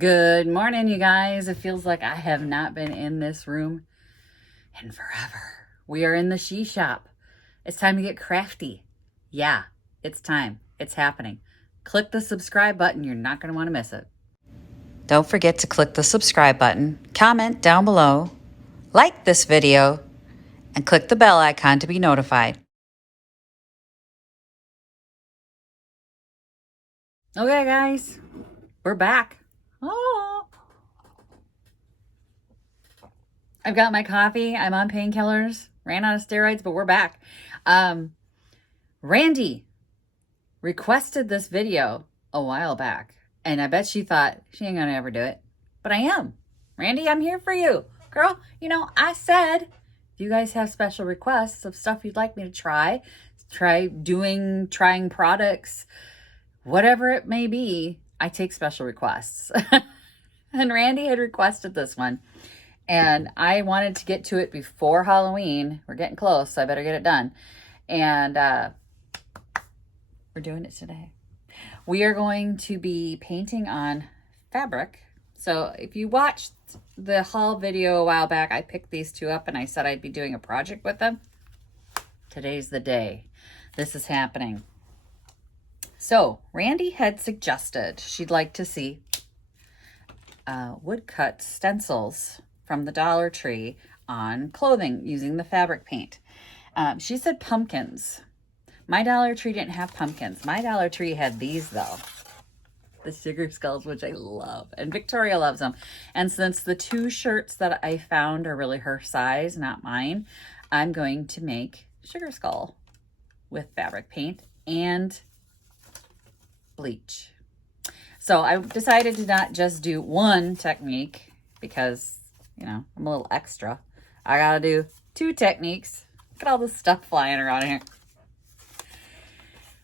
Good morning, you guys. It feels like I have not been in this room in forever. We are in the she shop. It's time to get crafty. Yeah, it's time. It's happening. Click the subscribe button. You're not going to want to miss it. Don't forget to click the subscribe button, comment down below, like this video, and click the bell icon to be notified. Okay, guys, we're back. Oh, I've got my coffee. I'm on painkillers. Ran out of steroids, but we're back. Randy requested this video a while back, and I bet she thought she ain't gonna ever do it, but I am. Randy, I'm here for you. Girl, I said, if you guys have special requests of stuff you'd like me to trying products, whatever it may be, I take special requests. And Randy had requested this one. And I wanted to get to it before Halloween. We're getting close, so I better get it done. And we're doing it today. We are going to be painting on fabric. So if you watched the haul video a while back, I picked these two up and I said I'd be doing a project with them. Today's the day. This is happening. So Randy had suggested she'd like to see woodcut stencils from the Dollar Tree on clothing using the fabric paint. She said pumpkins. My Dollar Tree didn't have pumpkins. My Dollar Tree had these though. The sugar skulls, which I love. And Victoria loves them. And since the two shirts that I found are really her size, not mine, I'm going to make sugar skull with fabric paint and bleach. So I decided to not just do one technique because, I'm a little extra. I gotta do two techniques. Look at all this stuff flying around here.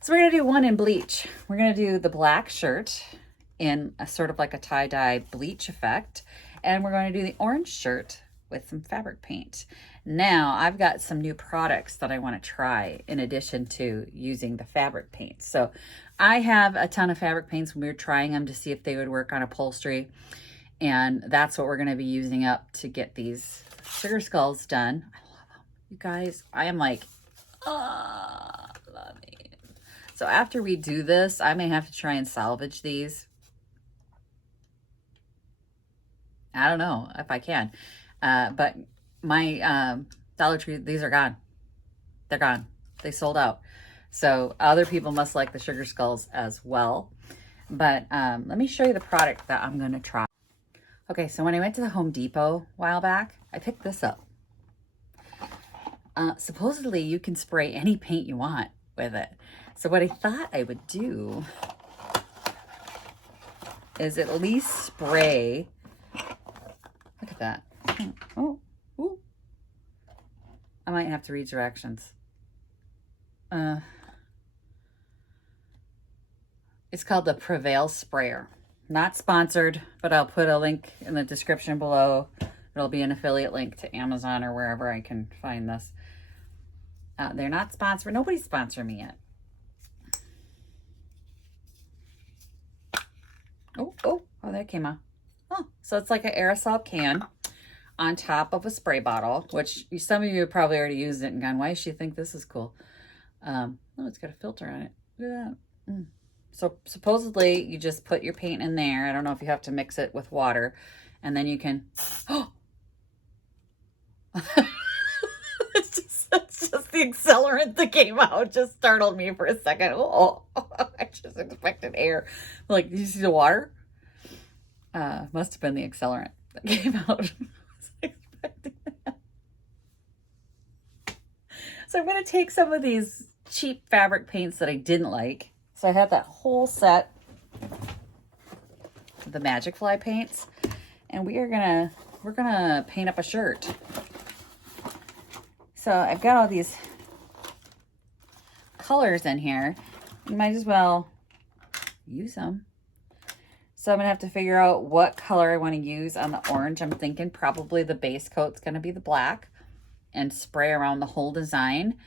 So we're gonna do one in bleach. We're gonna do the black shirt in a sort of like a tie-dye bleach effect. And we're going to do the orange shirt with some fabric paint. Now I've got some new products that I want to try in addition to using the fabric paint. So I have a ton of fabric paints when we were trying them to see if they would work on upholstery. And that's what we're going to be using up to get these sugar skulls done. I love them. You guys, I am like, love it. So after we do this, I may have to try and salvage these. I don't know if I can. But my Dollar Tree, these are gone. They're gone. They sold out. So other people must like the sugar skulls as well. But let me show you the product that I'm going to try. Okay, so when I went to the Home Depot a while back, I picked this up. Supposedly, you can spray any paint you want with it. So what I thought I would do is at least spray. Look at that. Oh, ooh. I might have to read directions. It's called the Prevail Sprayer. Not sponsored, but I'll put a link in the description below. It'll be an affiliate link to Amazon or wherever I can find this. They're not sponsored. Nobody's sponsoring me yet. Oh, that came out. Oh, so it's like an aerosol can on top of a spray bottle, which some of you have probably already used it and gone, why does she think this is cool? Oh, it's got a filter on it. Look at that. So supposedly you just put your paint in there. I don't know if you have to mix it with water, and then you can, it's just the accelerant that came out just startled me for a second. Oh, I just expected air. Like, did you see the water? Must have been the accelerant that came out. I was expecting that. So I'm going to take some of these cheap fabric paints that I didn't like. So I have that whole set of the Magic Fly paints, and we're gonna paint up a shirt. So I've got all these colors in here. You might as well use them. So I'm gonna have to figure out what color I want to use on the orange. I'm thinking probably the base coat's gonna be the black, and spray around the whole design.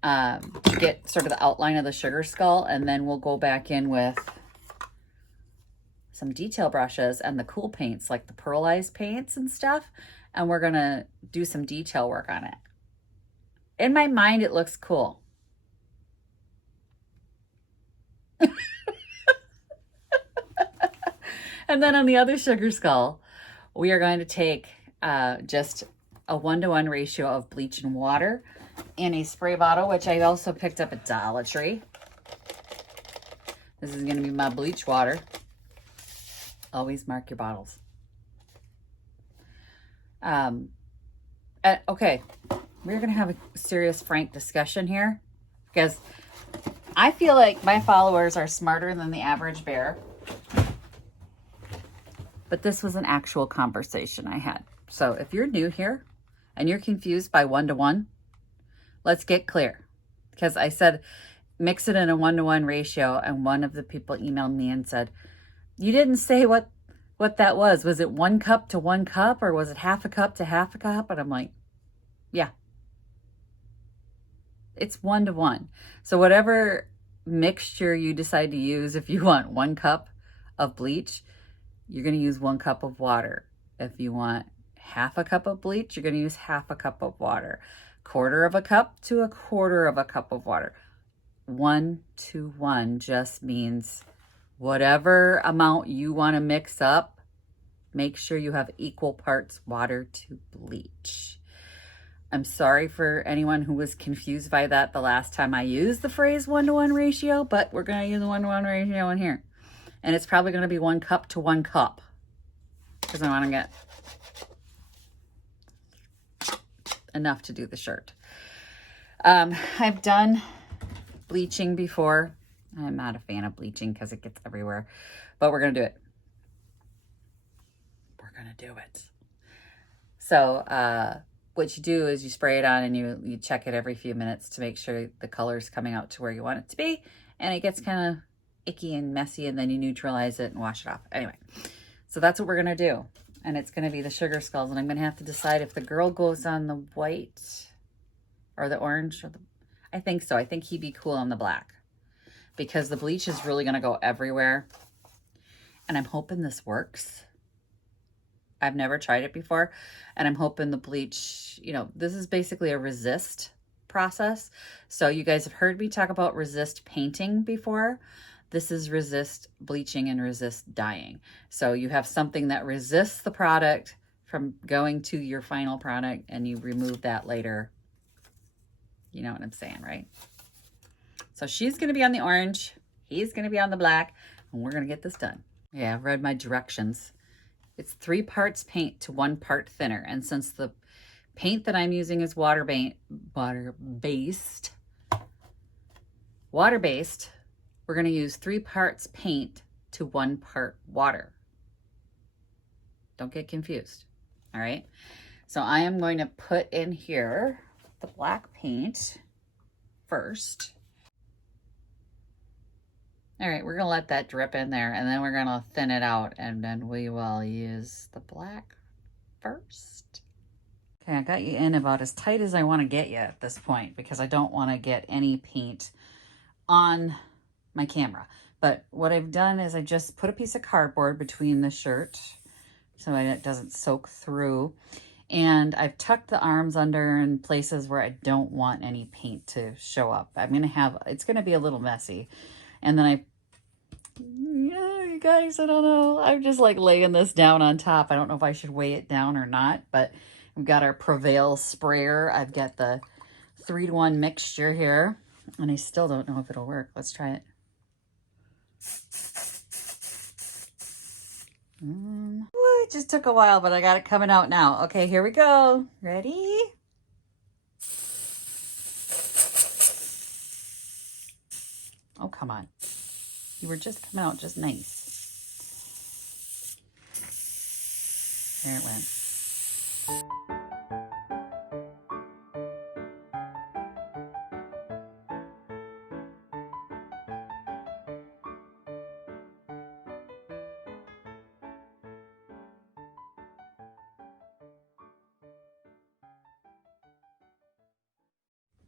To get sort of the outline of the sugar skull, and then we'll go back in with some detail brushes and the cool paints, like the pearlized paints and stuff, and we're gonna do some detail work on it. In my mind, it looks cool. And then on the other sugar skull, we are going to take just a 1-to-1 ratio of bleach and water in a spray bottle, which I also picked up at Dollar Tree. This is going to be my bleach water. Always mark your bottles. Okay, we're going to have a serious, frank discussion here because I feel like my followers are smarter than the average bear. But this was an actual conversation I had. So if you're new here and you're confused by 1-to-1, let's get clear. Because I said, mix it in a 1-to-1 ratio. And one of the people emailed me and said, you didn't say what that was. Was it 1 cup to 1 cup, or was it half a cup to half a cup? And I'm like, yeah, it's 1-to-1. So whatever mixture you decide to use, if you want 1 cup of bleach, you're going to use 1 cup of water. If you want half a cup of bleach, you're going to use half a cup of water. 1/4 of a cup to 1/4 of a cup of water. 1-to-1 just means whatever amount you want to mix up, make sure you have equal parts water to bleach. I'm sorry for anyone who was confused by that the last time I used the phrase 1-to-1 ratio, but we're going to use the 1-to-1 ratio in here. And it's probably going to be 1 cup to 1 cup because I want to get enough to do the shirt. I've done bleaching before. I'm not a fan of bleaching because it gets everywhere, but we're going to do it. We're going to do it. So what you do is you spray it on and you check it every few minutes to make sure the color's coming out to where you want it to be. And it gets kind of icky and messy, and then you neutralize it and wash it off. Anyway, so that's what we're going to do. And it's going to be the sugar skulls. And I'm going to have to decide if the girl goes on the white or the orange. I think so. I think he'd be cool on the black because the bleach is really going to go everywhere. And I'm hoping this works. I've never tried it before. And I'm hoping the bleach, you know, this is basically a resist process. So you guys have heard me talk about resist painting before. This is resist bleaching and resist dyeing. So you have something that resists the product from going to your final product, and you remove that later. You know what I'm saying, right? So she's going to be on the orange. He's going to be on the black, and we're going to get this done. Yeah, I've read my directions. It's 3 parts paint to 1 part thinner. And since the paint that I'm using is water-based, we're going to use 3 parts paint to 1 part water. Don't get confused. All right. So I am going to put in here the black paint first. All right. We're going to let that drip in there, and then we're going to thin it out, and then we will use the black first. Okay. I got you in about as tight as I want to get you at this point because I don't want to get any paint on my camera. But what I've done is I just put a piece of cardboard between the shirt so it doesn't soak through, and I've tucked the arms under in places where I don't want any paint to show up. It's gonna be a little messy. And then you guys, I don't know, I'm just like laying this down on top. I don't know if I should weigh it down or not, but we've got our Prevail sprayer. I've got the 3-to-1 mixture here, and I still don't know if it'll work. Let's try it. It just took a while, but I got it coming out now. Okay, here we go. Ready? Oh, come on. You were just coming out just nice. There it went.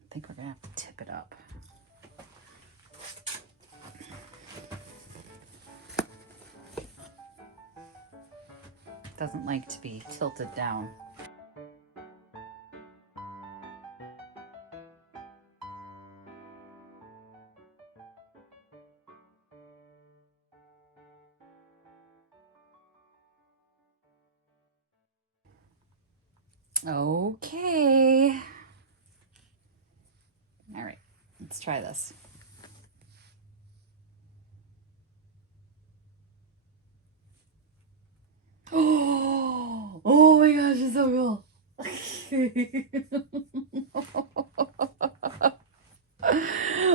I think we're gonna have to tip it up. doesn't like to be tilted down. Okay. All right, let's try this. Oh my gosh, it's so cool.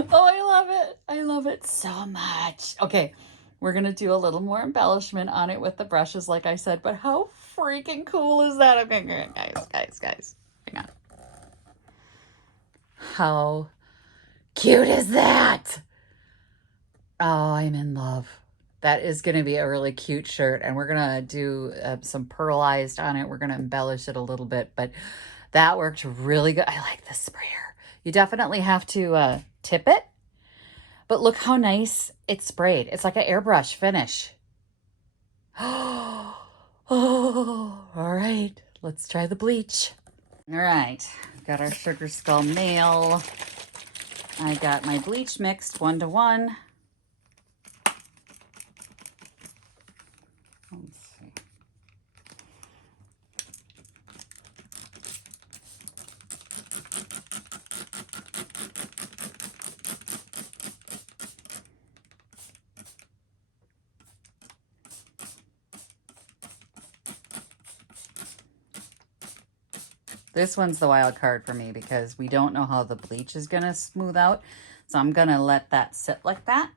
Oh, I love it. I love it so much. Okay, we're going to do a little more embellishment on it with the brushes, like I said, but how freaking cool is that? Okay, guys, hang on. How cute is that? Oh, I'm in love. That is going to be a really cute shirt, and we're going to do some pearlized on it. We're going to embellish it a little bit, but that worked really good. I like the sprayer. You definitely have to tip it, but look how nice it's sprayed. It's like an airbrush finish. Oh, all right. Let's try the bleach. All right. We've got our sugar skull nail. I got my bleach mixed 1-to-1. Let's see. This one's the wild card for me because we don't know how the bleach is going to smooth out. So I'm going to let that sit like that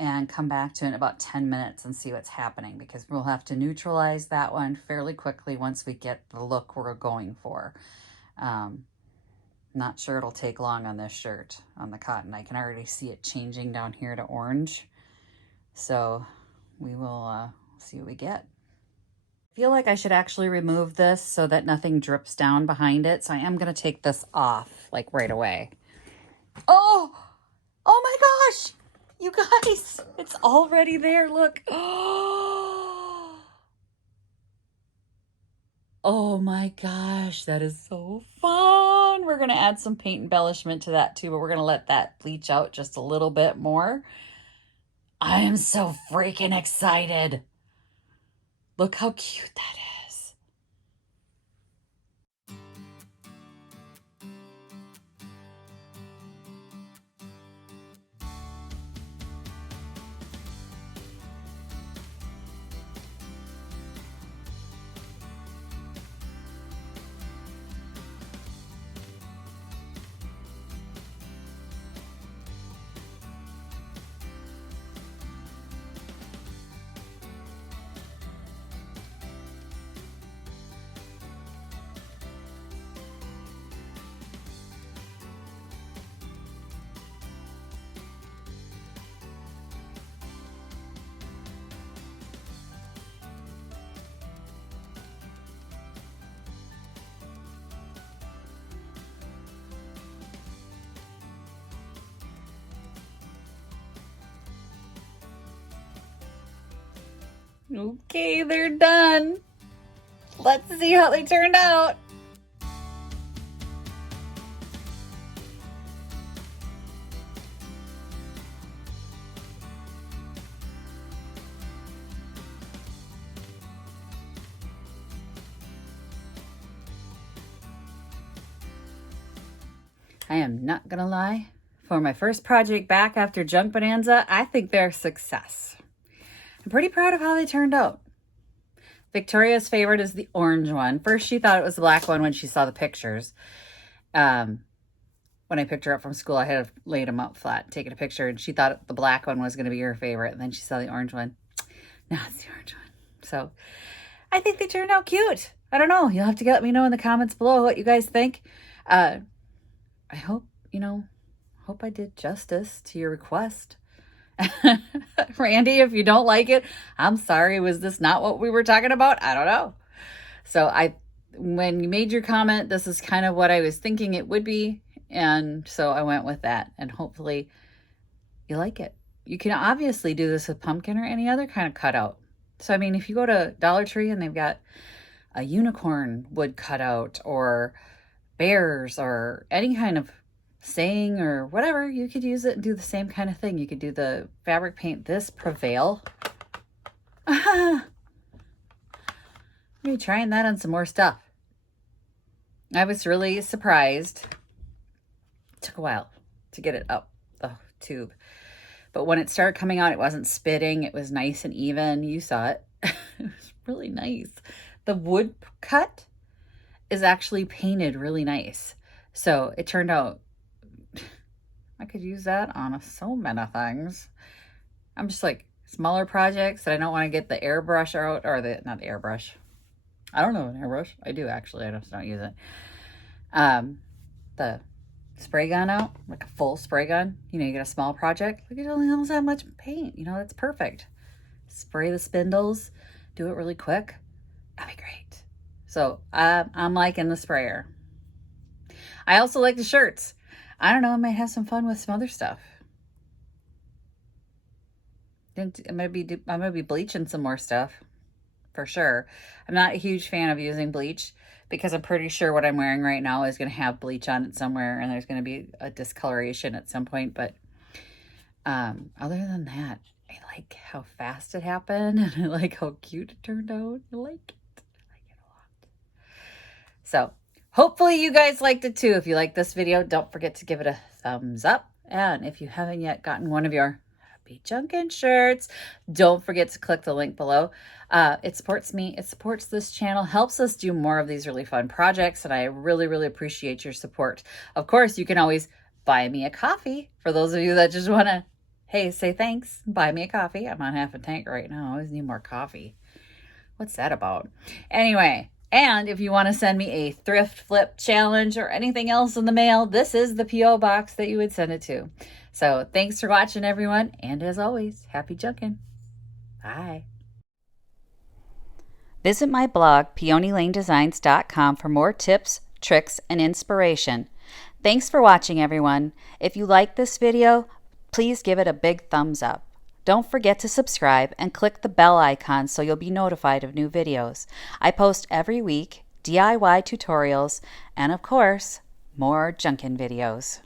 and come back to it in about 10 minutes and see what's happening, because we'll have to neutralize that one fairly quickly once we get the look we're going for. Not sure it'll take long on this shirt, on the cotton. I can already see it changing down here to orange. So we will see what we get. I feel like I should actually remove this so that nothing drips down behind it. So I am going to take this off like right away. Oh my gosh, you guys, it's already there. Look. Oh my gosh, that is so fun. We're going to add some paint embellishment to that too, but we're going to let that bleach out just a little bit more. I am so freaking excited. Look how cute that is. Okay, they're done. Let's see how they turned out. I am not gonna lie. For my first project back after Junk Bonanza, I think they're a success. I'm pretty proud of how they turned out. Victoria's favorite is the orange one. First, she thought it was the black one when she saw the pictures. When I picked her up from school, I had laid them out flat, taken a picture, and she thought the black one was going to be her favorite. And then she saw the orange one. No, it's the orange one. So I think they turned out cute. I don't know. You'll have to let me know in the comments below what you guys think. I hope, hope I did justice to your request. Randy, if you don't like it, I'm sorry. Was this not what we were talking about? I don't know. So when you made your comment, this is kind of what I was thinking it would be. And so I went with that, and hopefully you like it. You can obviously do this with pumpkin or any other kind of cutout. So, I mean, if you go to Dollar Tree and they've got a unicorn wood cutout or bears or any kind of saying or whatever, you could use it and do the same kind of thing. You could do the fabric paint this Prevail. Maybe trying that on some more stuff. I was really surprised. It took a while to get it up the tube. But when it started coming out, it wasn't spitting. It was nice and even. You saw it. It was really nice. The wood cut is actually painted really nice. So it turned out I could use that on so many things. I'm just like, smaller projects that I don't want to get the airbrush out, or not the airbrush. I don't know an airbrush. I do actually. I just don't use it. The spray gun out, like a full spray gun. You know, you get a small project. Look, it only almost that much paint. You know, that's perfect. Spray the spindles. Do it really quick. That'd be great. So I'm liking the sprayer. I also like the shirts. I don't know. I might have some fun with some other stuff. I'm gonna be bleaching some more stuff for sure. I'm not a huge fan of using bleach because I'm pretty sure what I'm wearing right now is going to have bleach on it somewhere, and there's going to be a discoloration at some point. But other than that, I like how fast it happened, and I like how cute it turned out. I like it. I like it a lot. So hopefully you guys liked it too. If you like this video, don't forget to give it a thumbs up. And if you haven't yet gotten one of your Happy Junkin' shirts, don't forget to click the link below. It supports me. It supports this channel, helps us do more of these really fun projects, and I really, really appreciate your support. Of course, you can always buy me a coffee. For those of you that just want to, hey, say thanks, buy me a coffee. I'm on half a tank right now. I always need more coffee. What's that about? Anyway, and if you want to send me a thrift flip challenge or anything else in the mail, this is the P.O. box that you would send it to. So thanks for watching, everyone. And as always, happy junkin'. Bye. Visit my blog, peonylanedesigns.com, for more tips, tricks, and inspiration. Thanks for watching, everyone. If you like this video, please give it a big thumbs up. Don't forget to subscribe and click the bell icon so you'll be notified of new videos. I post every week DIY tutorials and, of course, more junkin' videos.